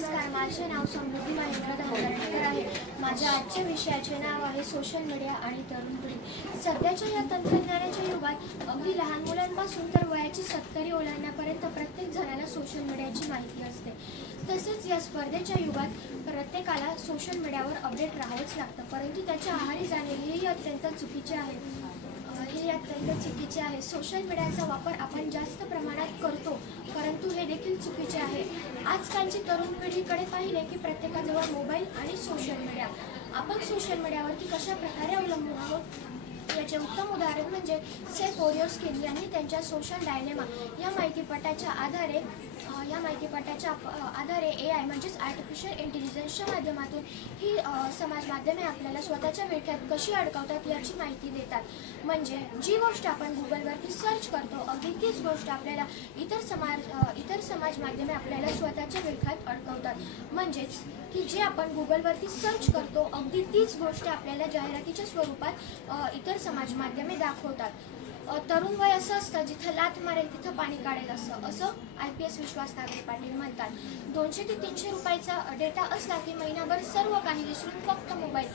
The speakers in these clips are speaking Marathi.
नमस्कार, माझे नाव समृद्धी महेंद्र धांगरकर आहे। माझ्या आजच्या विषयाचे नाव आहे सोशल मीडिया आणि तरुण पिढी। सध्याच्या या तंत्रज्ञानाच्या युगात अगदी लहान मुलांपासून तर वयाची 70 ओलांडण्यापर्यंत प्रत्येक जणाला सोशल मीडियाची माहिती असते। तसेच या स्पर्धेच्या युगात प्रत्येकाला सोशल मीडियावर अपडेट राहावंच लागतं, परंतु त्याच्या आहारी जाणे हेही अत्यंत चुकीचे आहे। सोशल मीडियाचा वापर आपण जास्त प्रमाणात करतो, परंतु हे देखील चुकीचे आहे। आजकालची तरुण पिढीकडे पाहिले की प्रत्येकाजवळ मोबाईल आणि सोशल मीडिया। आपण सोशल मीडियावरती कशा प्रकारे अवलंबून आहोत याचे उत्तम उदाहरण म्हणजे सेफ ओरिओस्किन यांनी त्यांच्या सोशल डायलेमा या माहितीपटाच्या आधारे AI म्हणजेच आर्टिफिशियल इंटेलिजन्सच्या माध्यमातून ही समाज माध्यमे आपल्याला स्वतःच्या विळख्यात कशी अडकवतात याची माहिती देतात। म्हणजे जी गोष्ट आपण गुगलवरती सर्च करतो अगदी तीच गोष्ट आपल्याला इतर समाज माध्यमे आपल्याला स्वतःच्या विळख्यात अडकवतात। म्हणजेच की जे आपण गुगलवरती सर्च करतो अगदी तीच गोष्ट आपल्याला जाहिरातीच्या स्वरूपात इतर समाज माध्यमे दाखवतात। तरुण वय असं असतं जिथं लात मारेल तिथं पाणी काढेल असं IPS विश्वास नागरे पाटील म्हणतात। 200 ते 300 रुपयाचा डेटा असला की महिनाभर सर्व काही विसरून फक्त मोबाईल।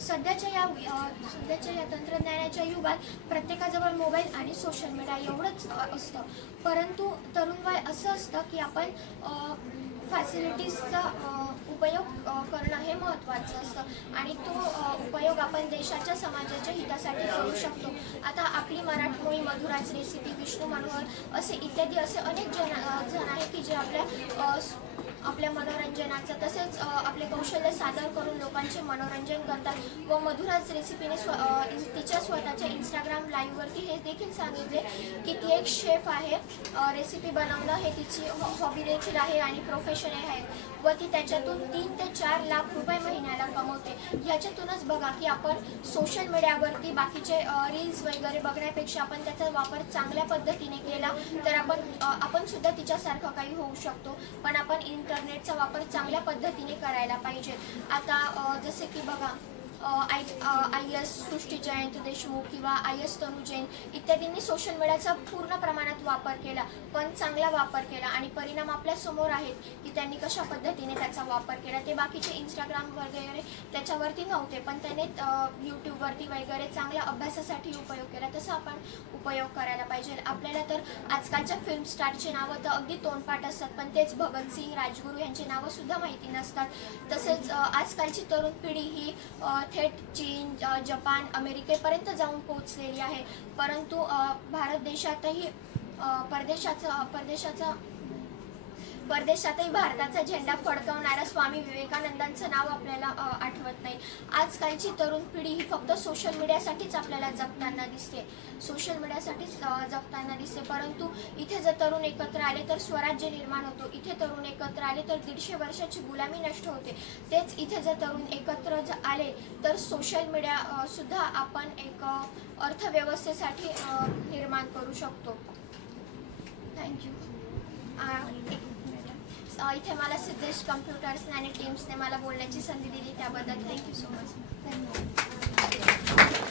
सध्याच्या या तंत्रज्ञानाच्या युगात प्रत्येकाजवळ मोबाईल आणि सोशल मीडिया एवढंच असतं, परंतु तरुण वय असं असतं की आपण फॅसिलिटीजचा उपयोग करणं हे महत्त्वाचं असतं आणि तो उपयोग आपण देशाच्या समाजाच्या हितासाठी करू शकतो। आता आपली मराठमोळी मधुराज रेसिपी, विष्णू मनोहर असे इत्यादी असे अनेक जण आहेत की जे आपल्या मनोरंजनाचं तसेच आपले कौशल्य सादर करून लोकांचे मनोरंजन करतात। व मधुराज रेसिपीने तिच्या स्वतःच्या इंस्टाग्राम लाईव्हवरती हे देखील सांगितले की ती एक शेफ आहे, रेसिपी बनवणं हे तिची हॉबी देखील आहे आणि प्रोफेशन आहे व ती त्याच्यातून 3 ते 4 लाख रुपये महिन्याला कमवते। ह्याच्यातूनच बघा की आपण सोशल मीडियावरती बाकीचे रील्स वगैरे बघण्यापेक्षा आपण त्याचा वापर चांगल्या पद्धतीने केला तर आपण सुद्धा तिच्यासारखं काही होऊ शकतो, पण आपण इंटरनेटचा वापर चांगल्या पद्धतीने करायला पाहिजे। आता जसे की बघा IS सृष्टी जयंत देशमुख किंवा IS तनू जैन इत्यादींनी सोशल मीडियाचा पूर्ण प्रमाणात वापर केला, पण चांगला वापर केला आणि परिणाम आपल्या समोर आहेत की त्यांनी कशा पद्धतीने त्याचा वापर केला। ते बाकीचे इंस्टाग्राम वगैरे त्याच्यावरती नव्हते, पण त्याने यूट्यूबवरती वगैरे चांगल्या अभ्यासासाठी उपयोग केला, तसं आपण उपयोग करायला पाहिजे। आपल्याला तर आजकालच्या फिल्म स्टारची नावं तर अगदी तोंडपाठ असतात, पण तेच भगतसिंग, राजगुरू यांची नावं सुद्धा माहिती नसतात। तसेच आजकालची तरुण पिढी ही थेट चीन, जपान, अमेरिकेपर्यंत जाऊन पोहोचलेली आहे, परंतु भारत देशातही परदेशातही भारताचा झेंडा फडकवणाऱ्या स्वामी विवेकानंदांचं नाव आपल्याला आठवत नाही। आजकालची तरुण पिढी ही फक्त सोशल मीडियासाठीच आपल्याला जगताना दिसते, परंतु इथे जर तरुण एकत्र आले तर स्वराज्य निर्माण होतो, इथे तरुण एकत्र आले तर 150 वर्षाची गुलामी नष्ट होते। तेच इथे जर तरुण एकत्र आले तर सोशल मीडिया सुद्धा आपण एक अर्थव्यवस्थेसाठी निर्माण करू शकतो। थँक्यू। इथे मला सिद्धेश कम्प्युटर्स आणि टीम्सने मला बोलण्याची संधी दिली त्याबद्दल थँक्यू सो मच। धन्यवाद।